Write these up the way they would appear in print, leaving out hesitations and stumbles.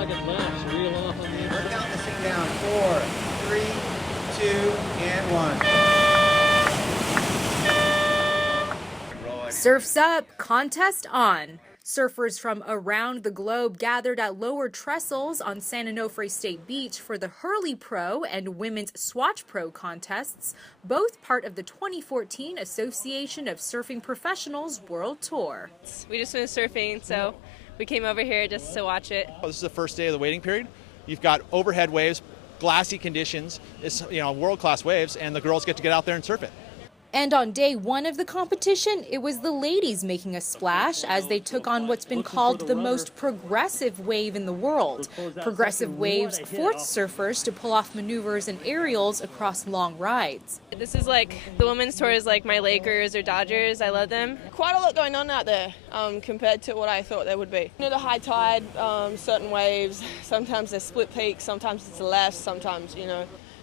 Second laps, reel off on the We're counting this thing down. 4, 3, 2, and 1. Surf's up, contest on. Surfers from around the globe gathered at Lower Trestles on San Onofre State Beach for the Hurley Pro and Women's Swatch Pro contests, both part of the 2014 Association of Surfing Professionals World Tour. We just finished surfing, so we came over here just to watch it. This is the first day of the waiting period. You've got overhead waves, glassy conditions, it's, world-class waves, and the girls get to get out there and surf it. And on day one of the competition, it was the ladies making a splash as they took on what's been called the most progressive wave in the world. Progressive waves forced surfers to pull off maneuvers and aerials across long rides. This is like, the women's tour is like my Lakers or Dodgers. I love them. Quite a lot going on out there compared to what I thought there would be. The high tide, certain waves, sometimes there's split peaks, sometimes it's less, sometimes,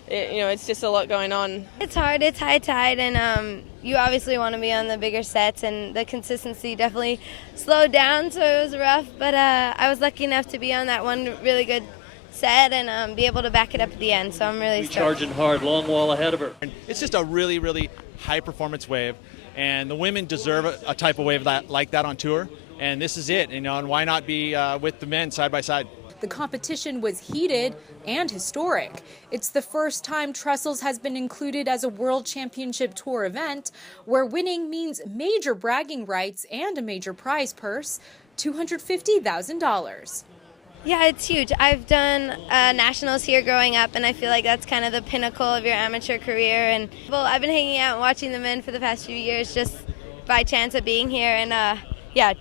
it's just a lot going on. It's hard, it's high tide, and you obviously want to be on the bigger sets, and the consistency definitely slowed down, so it was rough, but I was lucky enough to be on that one really good set and be able to back it up at the end, so I'm really stoked. Charging hard, long wall ahead of her. It's just a really, really high-performance wave, and the women deserve a type of wave like that on tour, and this is it, and why not be with the men side by side? The competition was heated and historic. It's the first time Trestles has been included as a World Championship Tour event, where winning means major bragging rights and a major prize purse, $250,000. Yeah, it's huge. I've done nationals here growing up, and I feel like that's kind of the pinnacle of your amateur career. And I've been hanging out and watching the men for the past few years just by chance of being here, and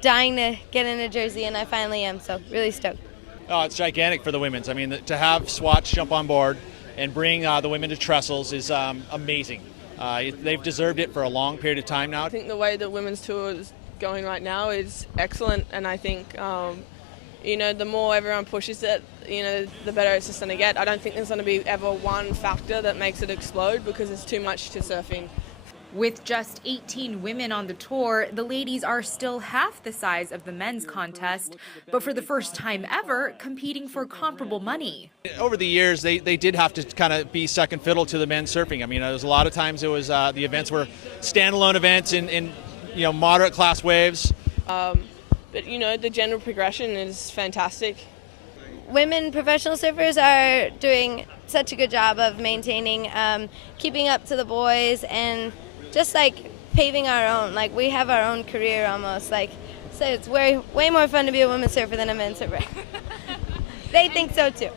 dying to get in a jersey, and I finally am, so really stoked. Oh, it's gigantic for the women's. I mean, to have Swatch jump on board and bring the women to Trestles is amazing. They've deserved it for a long period of time now. I think the way the women's tour is going right now is excellent, and I think, the more everyone pushes it, the better it's just going to get. I don't think there's going to be ever one factor that makes it explode because there's too much to surfing. With just 18 women on the tour, the ladies are still half the size of the men's contest, but for the first time ever, competing for comparable money. Over the years, they did have to kind of be second fiddle to the men's surfing. I mean, there was a lot of times it was the events were standalone events in moderate class waves. But the general progression is fantastic. Women professional surfers are doing such a good job of maintaining, keeping up to the boys, and just like paving our own, like we have our own career almost, so it's way more fun to be a women's surfer than a men's surfer. They think so too.